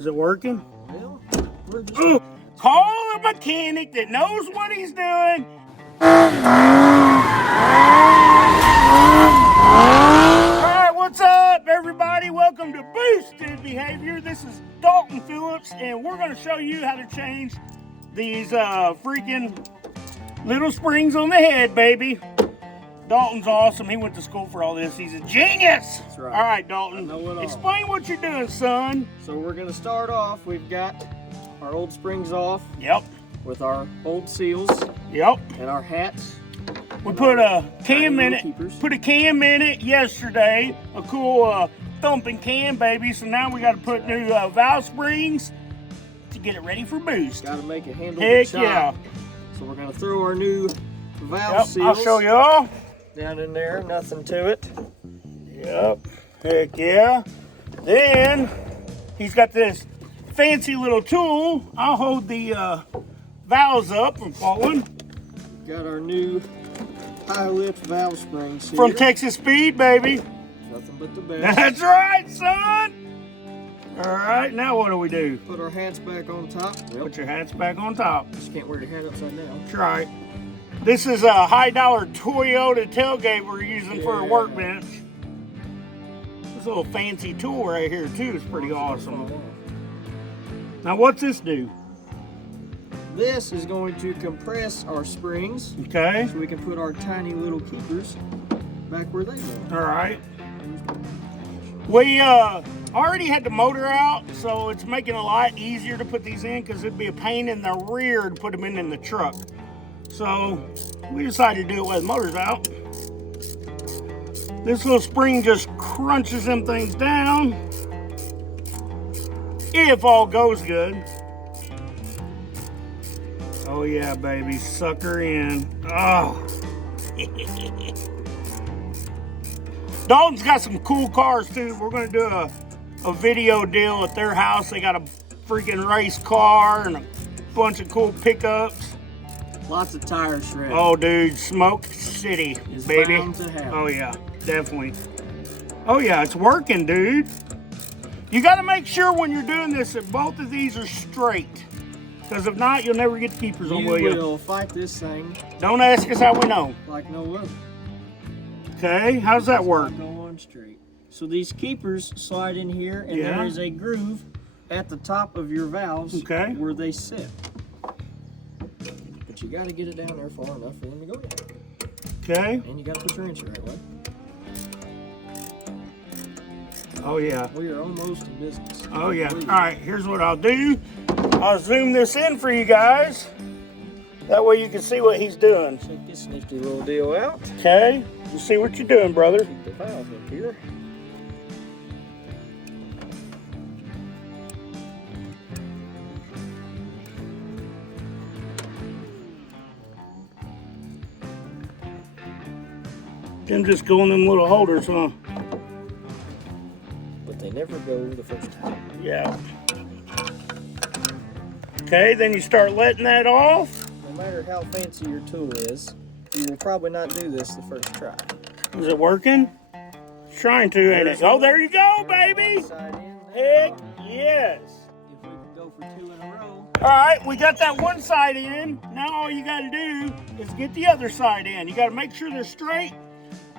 Is it working? Well, we're just Ooh, call a mechanic that knows what he's doing. Alright, what's up everybody? Welcome to Boosted Behavior. This is Dalton Phillips and we're going to show you how to change these freaking little springs on the head, baby. Dalton's awesome. He went to school for all this. He's a genius. That's right. All right, Dalton. I know it all. Explain what you're doing, son. So we're going to start off. We've got our old springs off. Yep. With our old seals. Yep. And our hats. We put a cam in it. Keepers. Put a cam in it yesterday. A cool thumping cam, baby. So now we got to put new valve springs to get it ready for boost. Got to make it handle Heck the chop. yeah. So we're going to throw our new valve seals. I'll show you all. Down in there, nothing to it. Yep. Heck yeah. Then he's got this fancy little tool. I'll hold the valves up from falling. Got our new high lift valve springs here. From Texas Speed, baby. Nothing but the best. That's right, son. All right, now what do we do? Put our hats back on top. Yep. Put your hats back on top. Just can't wear your hat upside down. That's right. This is a high-dollar Toyota tailgate we're using for a workbench. This little fancy tool right here, too, is pretty awesome. Now, what's this do? This is going to compress our springs. Okay. So we can put our tiny little keepers back where they go. All right. We already had the motor out, so it's making it a lot easier to put these in because it'd be a pain in the rear to put them in the truck. So we decided to do it while the motor's out. This little spring just crunches them things down. If all goes good. Oh yeah, baby, suck her in. Oh. Dalton's got some cool cars too. We're gonna do a video deal at their house. They got a freaking race car and a bunch of cool pickups. Lots of tire shred. Oh, dude, Smoke City, It's baby. bound to happen. Oh, yeah, definitely. Oh, yeah, it's working, dude. You got to make sure when you're doing this that both of these are straight. Because if not, you'll never get the keepers on, will you? You will fight this thing. Don't ask us how we know. Like no other. Okay, how's that work? Go on straight. So these keepers slide in here, and there is a groove at the top of your valves where they sit. But you got to get it down there far enough for them to go down. Okay. And you got to put your wrench the right way. Oh, yeah. We are almost in business. Oh, yeah. All right, here's what I'll do. I'll zoom this in for you guys. That way you can see what he's doing. Check this nifty little deal out. Okay. You see what you're doing, brother. Keep the valve up here. Them just go in them little holders, huh? But they never go the first time. Yeah. Okay, then you start letting that off. No matter how fancy your tool is, you will probably not do this the first try. Is it working? It's trying to, ain't it? Oh, there you go, baby! Heck yes! If we could go for 2 in a row. All right, we got that one side in. Now all you got to do is get the other side in. You got to make sure they're straight.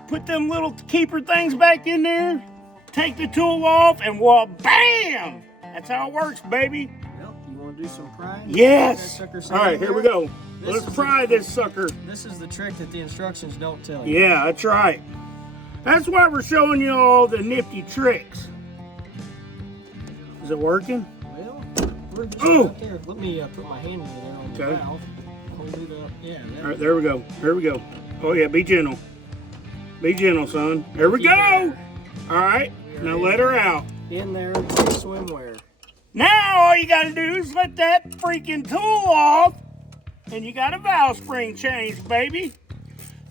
Put them little keeper things back in there. Take the tool off, and well, bam! That's how it works, baby. Well, you want to do some prying? Yes. All right, here we go. Let's pry this sucker. This is the trick that the instructions don't tell you. Yeah, that's right. That's why we're showing you all the nifty tricks. Is it working? Well, we're just out there. Let me put my hand in there on the valve. Hold it up. Yeah. All right, there we go. Here we go. Oh, yeah, be gentle. Be gentle, son. Here we go. All right, now let her out. In there, swimwear. Now all you got to do is let that freaking tool off, and you got a valve spring change, baby.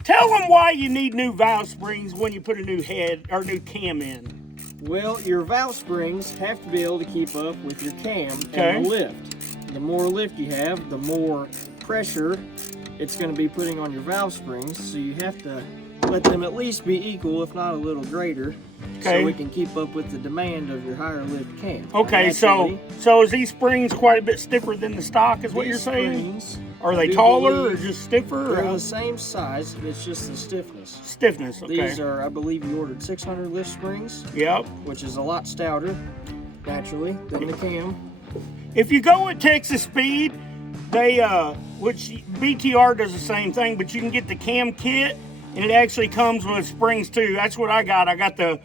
Tell them why you need new valve springs when you put a new head or new cam in. Well, your valve springs have to be able to keep up with your cam and the lift. The more lift you have, the more pressure it's going to be putting on your valve springs, so you have to let them at least be equal, if not a little greater, so we can keep up with the demand of your higher lift cam. Okay, so So is these springs quite a bit stiffer than the stock, is what you're saying? Are they taller or just stiffer? They're the same size, it's just the stiffness. Stiffness, okay. These are, I believe you ordered 600 lift springs. Yep. Which is a lot stouter, naturally, than the cam. If you go with Texas Speed, they, which BTR does the same thing, but you can get the cam kit, and it actually comes with springs too. That's what I got. I got the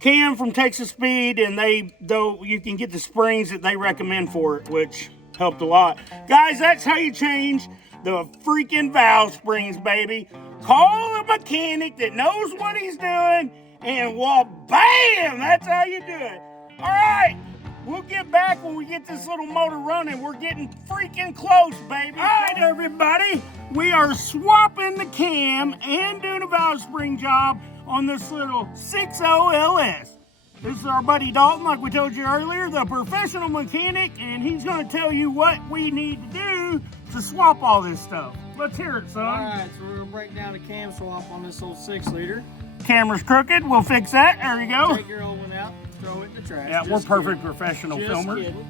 cam from Texas Speed, and you can get the springs that they recommend for it, which helped a lot. Guys, that's how you change the freaking valve springs, baby. Call a mechanic that knows what he's doing, and well, bam, that's how you do it. All right, we'll get back when we get this little motor running. We're getting freaking close, baby. All right, everybody, we are swapping the cam and doing a valve spring job on this little 60 LS. This is our buddy Dalton, like we told you earlier, the professional mechanic, and he's going to tell you what we need to do to swap all this stuff. Let's hear it, son. All right, so we're going to break down a cam swap on this old 6-liter. Camera's crooked. We'll fix that. There you go. Take your old one out, throw it in the trash. Yeah, we're perfect professional filmers. Kidding.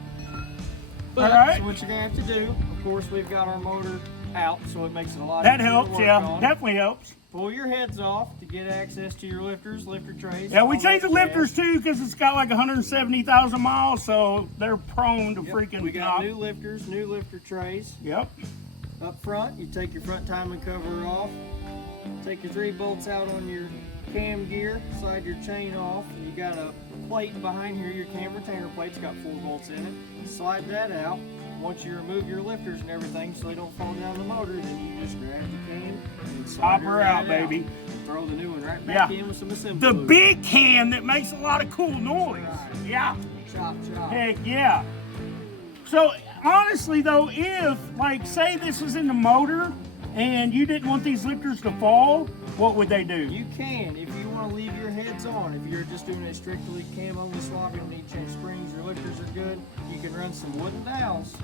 But, all right. So what you're going to have to do, of course, we've got our motor out, so it makes it a lot easier. That helps, yeah. Definitely helps. Pull your heads off to get access to your lifters, lifter trays. Yeah, we changed the lifters too because it's got like 170,000 miles, so they're prone to freaking. We got new lifters, new lifter trays. Yep. Up front, you take your front timing cover off. Take your 3 bolts out on your cam gear, slide your chain off. You got a plate behind here, your cam retainer plate's got 4 bolts in it. Slide that out. Once you remove your lifters and everything so they don't fall down the motor, then you just grab the cam and pop her out, baby. Throw the new one right back in with some assembly. The big cam that makes a lot of cool noise. Right. Yeah. Chop, chop. Heck yeah. So honestly though, if like say this was in the motor and you didn't want these lifters to fall, what would they do? You can if you want to leave your heads on. If you're just doing a strictly cam only swap, you don't need to change springs, your lifters are good. You can run some wooden dowels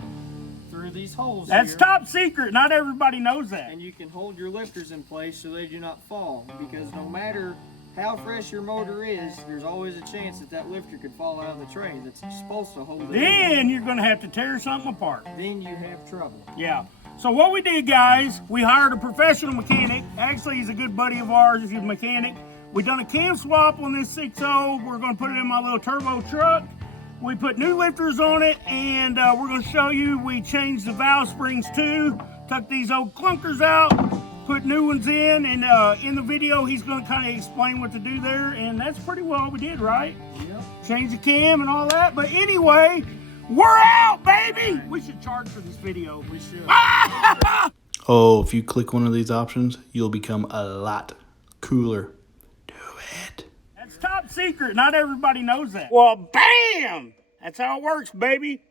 through these holes. That's here, top secret. Not everybody knows that. and you can hold your lifters in place so they do not fall, because no matter how fresh your motor is, there's always a chance that that lifter could fall out of the tray that's supposed to hold it. Then you're going to have to tear something apart. Then you have trouble. Yeah. So what we did, guys, we hired a professional mechanic. Actually, he's a good buddy of ours. He's a mechanic. We done a cam swap on this 6.0. We're going to put it in my little turbo truck. We put new lifters on it, and we're going to show you we changed the valve springs too. Took these old clunkers out, put new ones in, and in the video he's going to kind of explain what to do there, and that's pretty well what we did, right? Yep. Change the cam and all that. But anyway, we're out, baby! We should charge for this video. We should. Oh, if you click one of these options, you'll become a lot cooler. Do it. That's top secret. Not everybody knows that. Well, bam! That's how it works, baby.